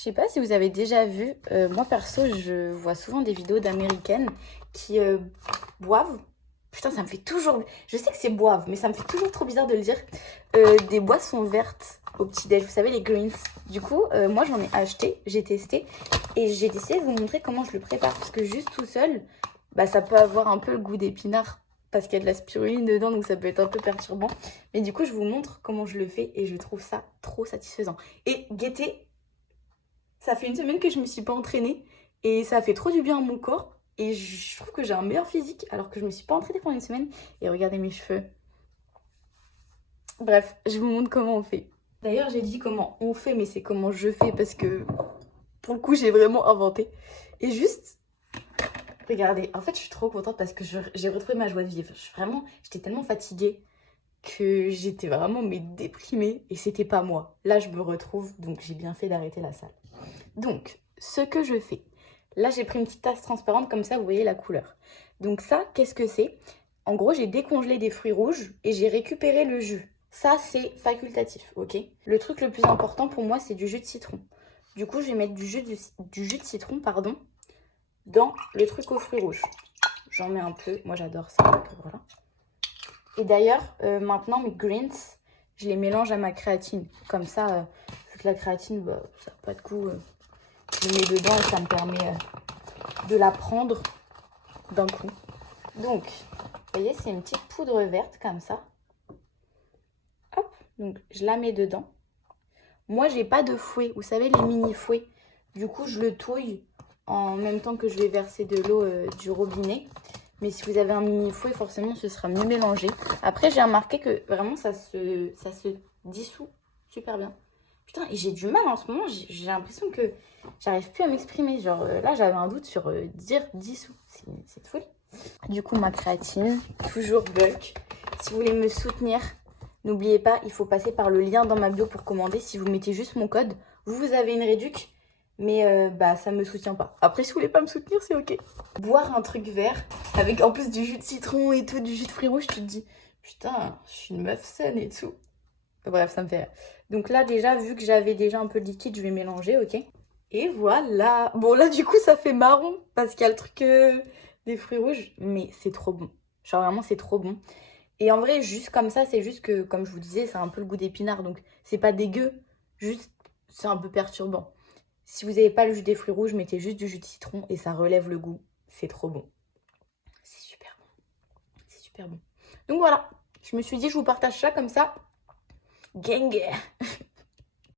Je sais pas si vous avez déjà vu, moi perso, je vois souvent des vidéos d'américaines qui boivent. Putain, ça me fait toujours. Je sais que c'est boivent, mais ça me fait toujours trop bizarre de le dire. Des boissons vertes au petit-déj, vous savez, les greens. Du coup, moi j'en ai acheté, j'ai testé et j'ai décidé de vous montrer comment je le prépare parce que juste tout seul, bah ça peut avoir un peu le goût d'épinard parce qu'il y a de la spiruline dedans, donc ça peut être un peu perturbant. Mais du coup, je vous montre comment je le fais et je trouve ça trop satisfaisant. Et guettez, ça fait une semaine que je me suis pas entraînée et ça fait trop du bien à mon corps. Et je trouve que j'ai un meilleur physique alors que je me suis pas entraînée pendant une semaine. Et regardez mes cheveux. Bref, je vous montre comment on fait. D'ailleurs, j'ai dit comment on fait, mais c'est comment je fais parce que pour le coup, j'ai vraiment inventé. Et juste, regardez, en fait, je suis trop contente parce que j'ai retrouvé ma joie de vivre. Vraiment, j'étais tellement fatiguée que j'étais vraiment mais déprimée et c'était pas moi. Là, je me retrouve, donc j'ai bien fait d'arrêter la salle. Donc, ce que je fais, là j'ai pris une petite tasse transparente comme ça vous voyez la couleur. Donc ça, qu'est-ce que c'est? En gros, j'ai décongelé des fruits rouges et j'ai récupéré le jus. Ça, c'est facultatif, ok? Le truc le plus important pour moi, c'est du jus de citron. Du coup, je vais mettre du jus de citron, pardon, dans le truc aux fruits rouges. J'en mets un peu, moi j'adore ça, donc voilà. Et d'ailleurs, maintenant, mes greens, je les mélange à ma créatine. Comme ça, vu que la créatine, bah, ça n'a pas de goût, je le mets dedans et ça me permet de la prendre d'un coup. Donc, vous voyez, c'est une petite poudre verte comme ça. Hop, donc je la mets dedans. Moi, j'ai pas de fouet, vous savez, les mini fouets. Du coup, je le touille en même temps que je vais verser de l'eau du robinet. Mais si vous avez un mini fouet, forcément, ce sera mieux mélangé. Après, j'ai remarqué que vraiment, ça se dissout super bien. Putain, et j'ai du mal en ce moment. J'ai l'impression que j'arrive plus à m'exprimer. Genre, là, j'avais un doute sur dire dissous. C'est de folie. Du coup, ma créatine, toujours bulk. Si vous voulez me soutenir, n'oubliez pas, il faut passer par le lien dans ma bio pour commander. Si vous mettez juste mon code, vous avez une réduc. Mais bah ça me soutient pas. Après, si vous voulez pas me soutenir, c'est ok. Boire un truc vert avec en plus du jus de citron et tout, du jus de fruits rouges, tu te dis putain, je suis une meuf saine et tout. Bref, ça me fait rire. Donc là, déjà, vu que j'avais déjà un peu de liquide, je vais mélanger, ok? Et voilà. Bon, là, du coup, ça fait marron parce qu'il y a le truc des fruits rouges, mais c'est trop bon. Genre, vraiment, c'est trop bon. Et en vrai, juste comme ça, c'est juste que, comme je vous disais, c'est un peu le goût d'épinard. Donc, c'est pas dégueu, juste, c'est un peu perturbant. Si vous n'avez pas le jus des fruits rouges, mettez juste du jus de citron et ça relève le goût. C'est trop bon. C'est super bon. C'est super bon. Donc voilà, je me suis dit, je vous partage ça comme ça. Gang!